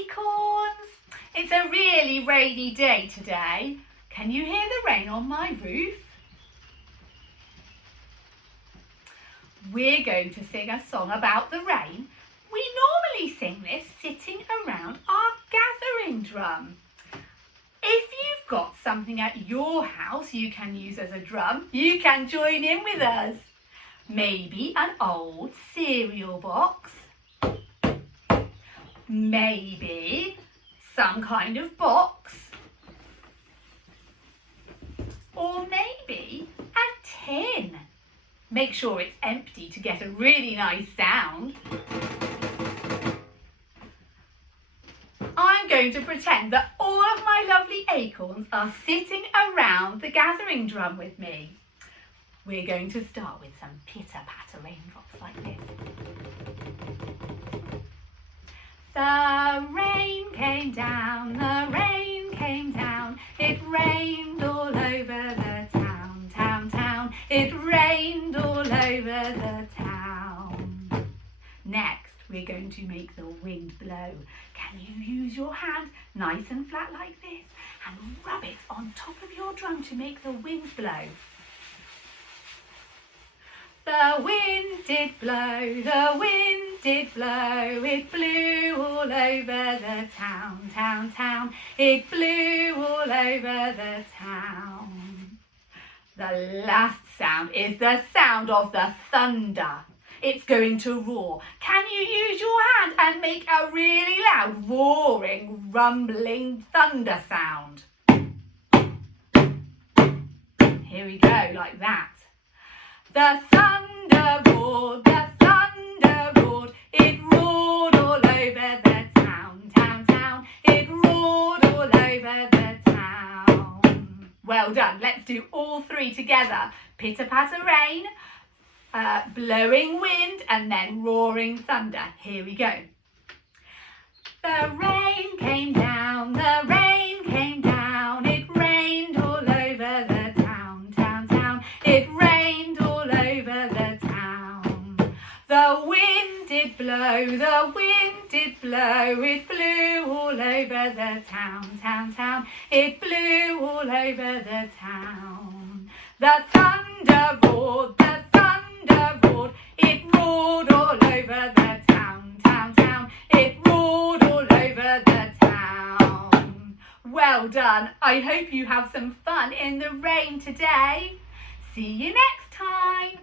acorns. It's a really rainy day today. Can you hear the rain on my roof? We're going to sing a song about the rain. We normally sing this sitting around our gathering drum. If you've got something at your house you can use as a drum, you can join in with us. Maybe an old cereal box. Maybe some kind of box. Or maybe a tin. Make sure it's empty to get a really nice sound. I'm going to pretend that all of my lovely acorns are sitting around the gathering drum with me. We're going to start with some pitter-patter raindrops like this. The rain came down, the rain came down. It rained all over the town, town, town. It rained all over the town. Next, we're going to make the wind blow. Can you use your hand nice and flat like this and rub it on top of your drum to make the wind blow? The wind did blow, the wind did blow. It blew all over the town, town, town. It blew all over the town. The last sound is the sound of the thunder. It's going to roar. Can you use your hand and make a really loud roaring, rumbling thunder sound? Here we go, like that. The thunder roared, the thunder roared. It roared all over the town, town, town. It roared all over the town. Well done. Let's do all three together. Pitter-patter rain, blowing wind, and then roaring thunder. Here we go. The rain came down, the rain came down. It rained all over the town, town, town. It rained all over the town. The wind did blow, the wind did blow. It blew all over the town, town, town. It blew all over the town. The thunder roared, the thunder roared. It roared all over the town, town, town. It roared all over the town. Well done. I hope you have some fun in the rain today. See you next time.